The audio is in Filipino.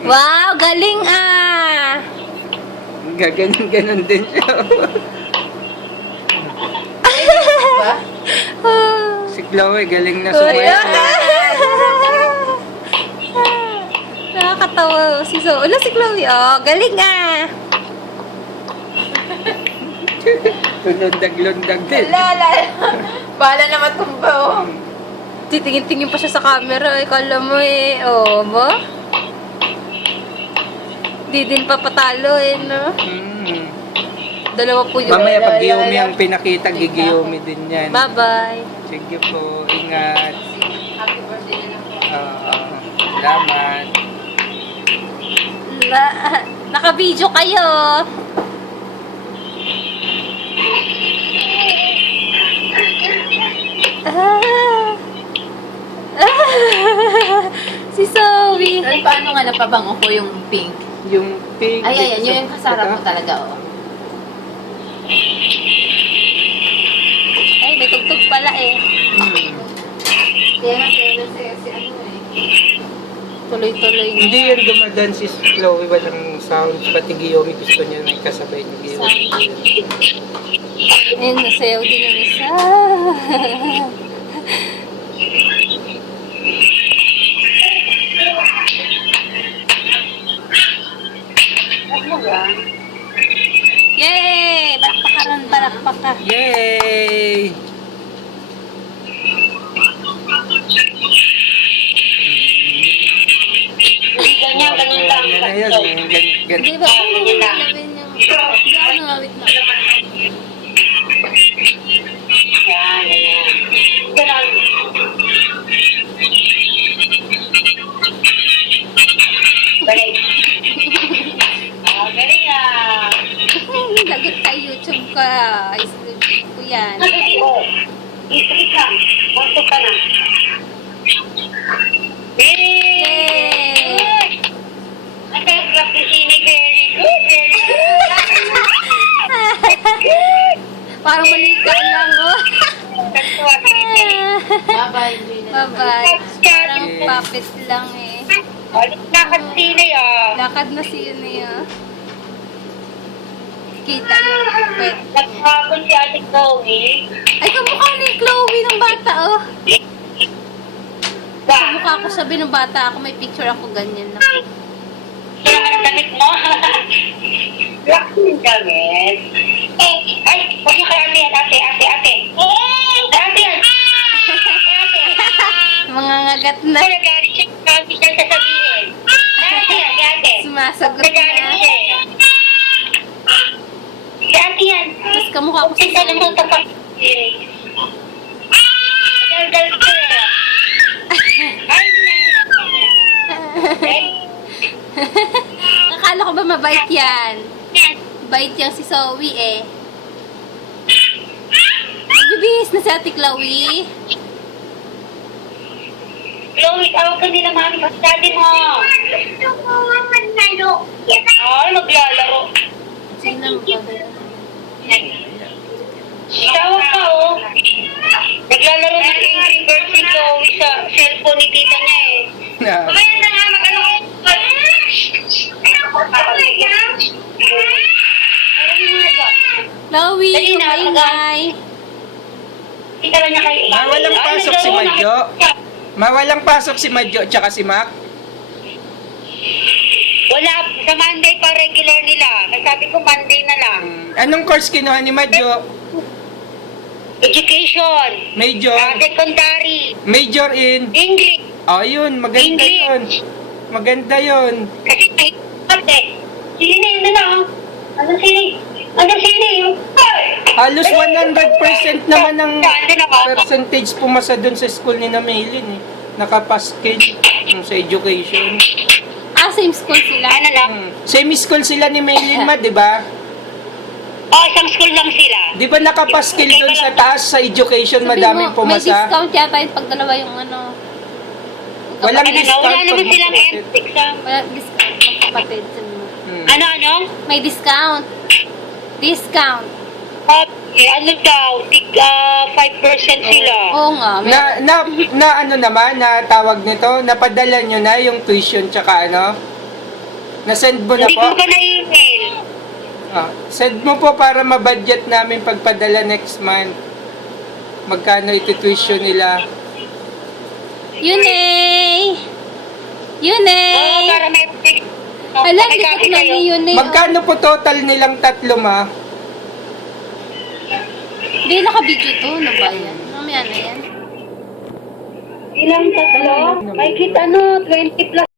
Wow, galing ah! Gaganon-ganon din siya. Ba? Si Chloe, galing na Uy, sumayaw. Nakakatawa si Zoe. Wala si Chloe, oh. Galing ah! Lundag-lundag din. Lala. Bala na matumba, oh. Titingin-tingin pa siya sa camera. Kala mo eh. Oh, ba? Di din pa patalo eh, no? Dalawa po yun. Mamaya pag Giyumi ang pinakita, gigiyumi din yan. Bye-bye. Sige po, ingat. Happy birthday na lang po. Salamat. Naka-video kayo. Ah. Si Zoe. Pero paano nga napabango ko yung pink? Yung pink. Ay, ayan. Yun yung kasarap mo talaga, oh. Ay, may tugtog pala eh. Kaya nga, si ano eh. Tuloy-tuloy na. Hindi yan dumadaan si Chloe, walang sounds. Pati Giyumi gusto niya may kasabay ni Giyumi. Ayun, nasayaw din yung isa. Yay! Balakpakaran, balakpaka. Yay! Ganyan, ganun lang. Yan na yan, Di ba? Ano yung alamin niyo? Hindi ako nangawit na. Yan, ganyan. Ganun. Balik. Galing ah. Lagot sa YouTube ka. Islit ko yan. Oh, isip lang. Bunto ka na. Yay! Yay! Ang sarap ni Sine. Very good, very good. Parang malika lang, oh. Katuwa si Sine. Bye-bye. Bye-bye. Parang puppet lang eh. Alit na ka si Sine ah. Lakad na siya niya. Kita yung puppet. Nagpapon si Ate Chloe. Ay, kamukha ni Chloe ng bata, oh. Ba? Kamukha ko sabi ng bata ako. May picture ako ganyan na. Ito naman ang damit mo. Black yung damit. Eh, ay, huwag niyo kay ate yan, ate. Ate yan. Ate. Mga ngagat na. Nagalit siya, kasi siya sasabihin. Ate yan, si ate. Sumasagot Nagalit na. siya. Si ate yan. Tapos kamukha ko sa Isa lang mo tapang. Dal ko eh. Ay, Akala ko ba mabait yan? Bait yang si Zoe eh. Nagbibihis na si Ate Chloe. Chloe, tawag ka nila mami kasi daddy mo. Ay, maglalaro. Sino ba? Tawag ka, oh. Naglalaro ng Angry Birds si Chloe sa cellphone ni tita niya eh. Kaya na nga, mag-ano ko. Chloe, Dali na, maingay. Tita lang niya kayo. Mawalang pasok si Madjo. Mawalang pasok si Madjo tsaka si Mac. Wala, sa Monday pa regular nila. Kasi sabi ko Monday na lang. Anong course kinuha ni Madjo? Education. Major. Secondary. Major in? English. Oh, yun. Maganda English. yun. Maganda yun. Kasi mahirap eh. Sino yun na lang? Ano sino? Ano sino yun? Halos 100% naman ang Ano na ba? percentage pumasa dun sa school ni na Maylin eh. Nakapaskil sa education. Ah, same school sila. Ano lang? Same school sila ni Maylin ma, di ba? Oh, isang school lang sila. Di ba nakapaskil dun sa taas sa education, Sabi madaming mo, may pumasa? discount yata yung pag dalawa yung ano. Walang Ano na, discount wala pag naman silang magkapatid. exam. Wala discount magkapatid. Sabi mo. Ano? May discount. Discount. Okay, ano daw? 5% sila. Oo nga. May, Na ano naman, na tawag nito, napadala nyo na yung tuition tsaka ano? Na-send mo na Hindi po? ko pa na-email. Send mo po para ma-budget namin pagpadala next month. Magkano iti-tuition nila? Yun eh! Yun Oo, eh! para may... Alam, may likot copy na kayo. ni yun eh. Magkano po total nilang tatlo, ma? Hindi, naka-video to. Ano ba yan? Mamaya na yan. Ilang tatlo? May kita 20 plus